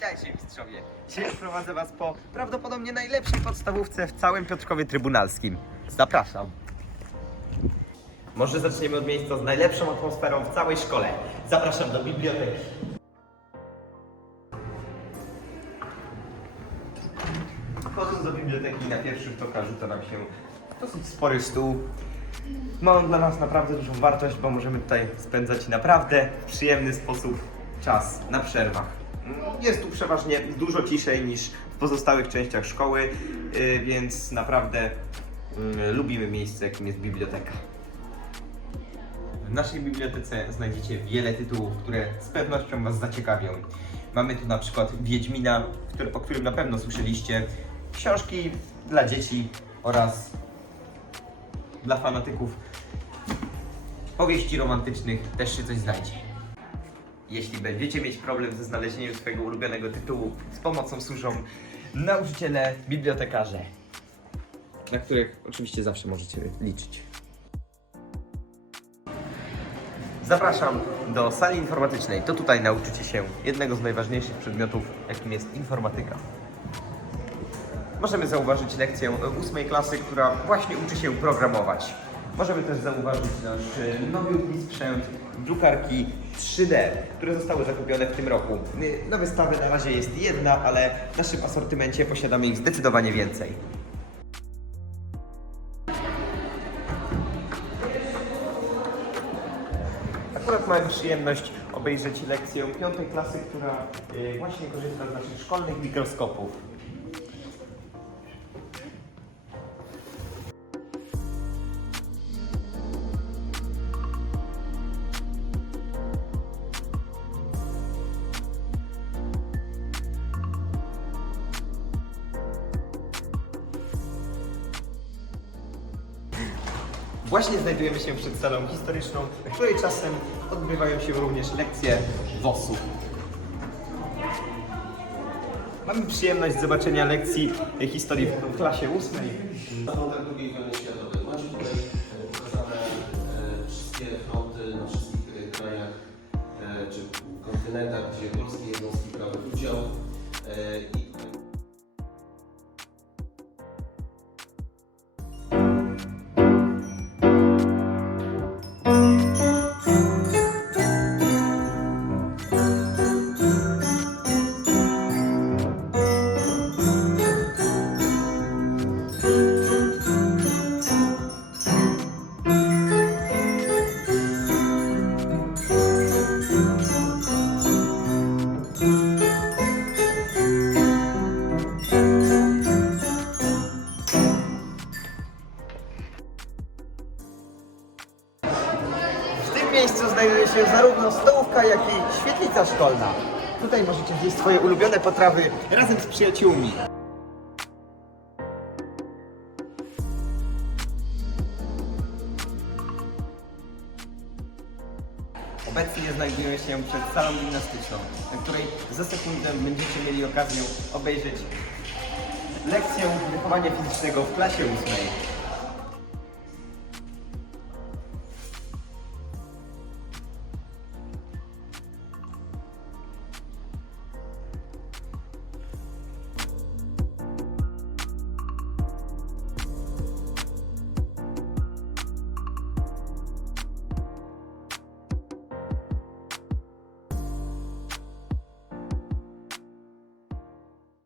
Witajcie mistrzowie. Dzisiaj prowadzę was po prawdopodobnie najlepszej podstawówce w całym Piotrkowie Trybunalskim. Zapraszam. Może zaczniemy od miejsca z najlepszą atmosferą w całej szkole. Zapraszam do biblioteki. Wchodząc do biblioteki na pierwszym toku rzuca nam się dosyć spory stół. Ma on dla nas naprawdę dużą wartość, bo możemy tutaj spędzać naprawdę w przyjemny sposób czas na przerwach. Jest tu przeważnie dużo ciszej niż w pozostałych częściach szkoły, yy, więc naprawdę yy, lubimy miejsce, jakim jest biblioteka. W naszej bibliotece znajdziecie wiele tytułów, które z pewnością Was zaciekawią. Mamy tu na przykład Wiedźmina, o którym na pewno słyszeliście, książki dla dzieci oraz dla fanatyków powieści romantycznych też się coś znajdzie. Jeśli będziecie mieć problem ze znalezieniem swojego ulubionego tytułu, z pomocą służą nauczyciele, bibliotekarze, na których oczywiście zawsze możecie liczyć. Zapraszam do sali informatycznej. To tutaj nauczycie się jednego z najważniejszych przedmiotów, jakim jest informatyka. Możemy zauważyć lekcję ósmej klasy, która właśnie uczy się programować. Możemy też zauważyć nasz e, nowiutki sprzęt, drukarki 3D, które zostały zakupione w tym roku. Na wystawy na razie jest jedna, ale w naszym asortymencie posiadamy ich zdecydowanie więcej. Akurat mamy przyjemność obejrzeć lekcję piątej klasy, która y, właśnie korzysta z naszych szkolnych mikroskopów. Właśnie znajdujemy się przed salą historyczną, w której czasem odbywają się również lekcje WOS-u. Mamy przyjemność zobaczenia lekcji historii w klasie ósmej. II wojny światowej. Macie tutaj e, e, wszystkie fronty na wszystkich e, krajach e, czy kontynentach, gdzie polskie jednostki brały udział. Tym miejscu znajduje się zarówno stołówka, jak i świetlica szkolna. Tutaj możecie zjeść swoje ulubione potrawy razem z przyjaciółmi. Obecnie znajdujemy się przed salą gimnastyczną, na której za sekundę będziecie mieli okazję obejrzeć lekcję wychowania fizycznego w klasie ósmej.